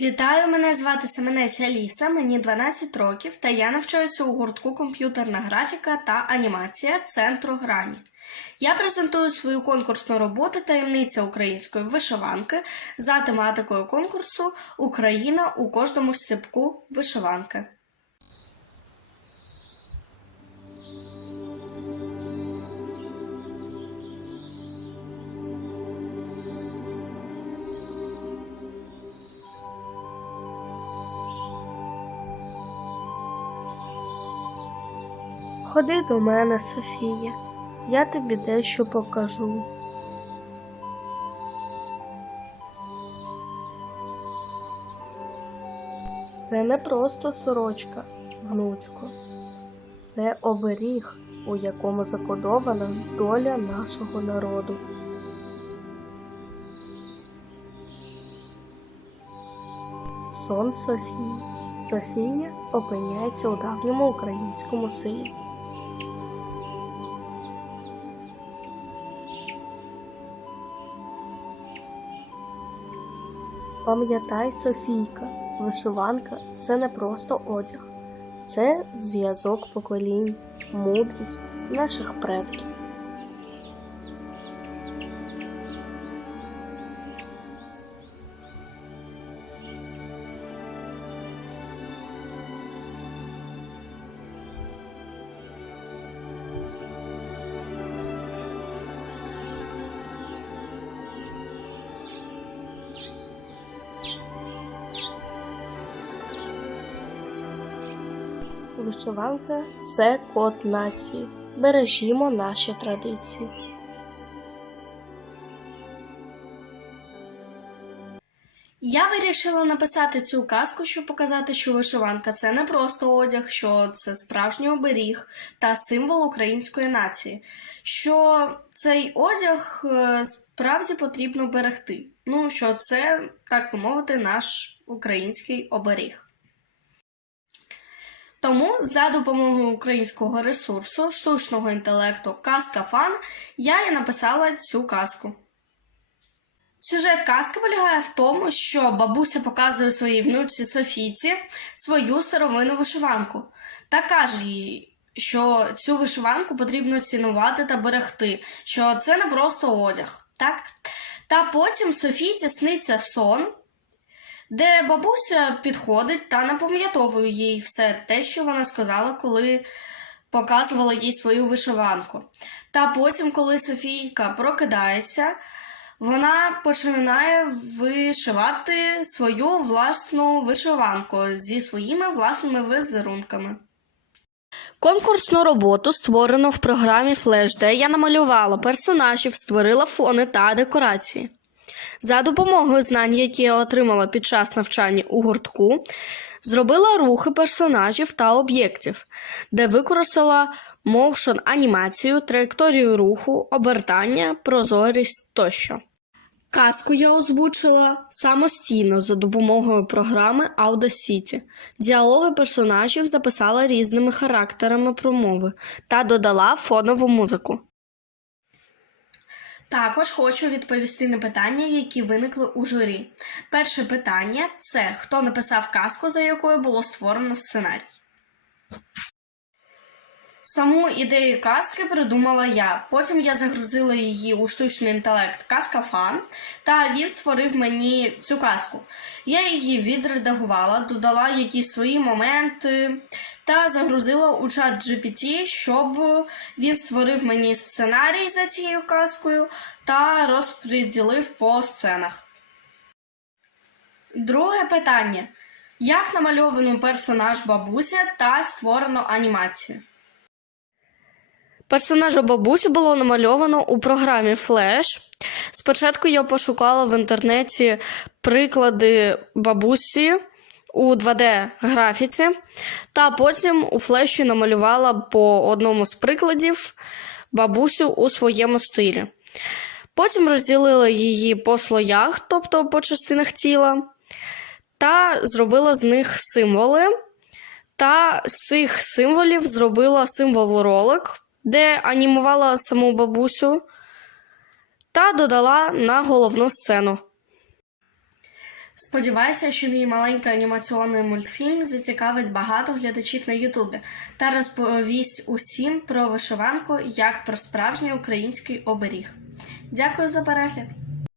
Вітаю, мене звати Семенець Аліса, мені 12 років, та я навчаюся у гуртку комп'ютерна графіка та анімація центру грані. Я презентую свою конкурсну роботу таємниця української вишиванки за тематикою конкурсу Україна у кожному степку вишиванки. Ходи до мене, Софія, я тобі дещо покажу. Це не просто сорочка, внучко. Це оберіг, у якому закодована доля нашого народу. Сон Софії. Софія опиняється у давньому українському селі. Пам'ятай, Софійка, вишиванка це не просто одяг, це зв'язок поколінь, мудрість наших предків. Вишиванка це код нації. Бережімо наші традиції. Я вирішила написати цю казку, щоб показати, що вишиванка це не просто одяг, що це справжній оберіг та символ української нації. Що цей одяг е, справді потрібно берегти. Ну, що це, так би мовити, наш український оберіг. Тому за допомогою українського ресурсу, штучного інтелекту Казка Фан я і написала цю казку. Сюжет казки полягає в тому, що бабуся показує своїй внучці Софійці свою старовинну вишиванку та каже їй, що цю вишиванку потрібно цінувати та берегти, що це не просто одяг. Так? Та потім Софійці сниться сон, де бабуся підходить та напам'ятовує їй все те, що вона сказала, коли показувала їй свою вишиванку. Та потім, коли Софійка прокидається, вона починає вишивати свою власну вишиванку зі своїми власними візерунками. Конкурсну роботу створено в програмі Flash, де я намалювала персонажів, створила фони та декорації. За допомогою знань, які я отримала під час навчання у гуртку, зробила рухи персонажів та об'єктів, де використала моушн анімацію, траєкторію руху, обертання, прозорість тощо. Казку я озвучила самостійно за допомогою програми Audacity. Діалоги персонажів записала різними характерами промови та додала фонову музику. Також хочу відповісти на питання, які виникли у журі. Перше питання це хто написав казку, за якою було створено сценарій. Саму ідею казки придумала я. Потім я загрузила її у штучний інтелект Казка Фан, та він створив мені цю казку. Я її відредагувала, додала якісь свої моменти та загрузила у чат GPT, щоб він створив мені сценарій за цією казкою та розподілив по сценах. Друге питання: як намальовано персонаж бабуся та створено анімацію? Персонажа бабусю було намальовано у програмі Flash. Спочатку я пошукала в інтернеті приклади бабусі у 2D-графіці, та потім у флеші намалювала по одному з прикладів бабусю у своєму стилі. Потім розділила її по слоях, тобто по частинах тіла, та зробила з них символи. Та з цих символів зробила символ ролик, де анімувала саму бабусю, та додала на головну сцену. Сподіваюся, що мій маленький анімаційний мультфільм зацікавить багато глядачів на Ютубі та розповість усім про вишиванку як про справжній український оберіг. Дякую за перегляд!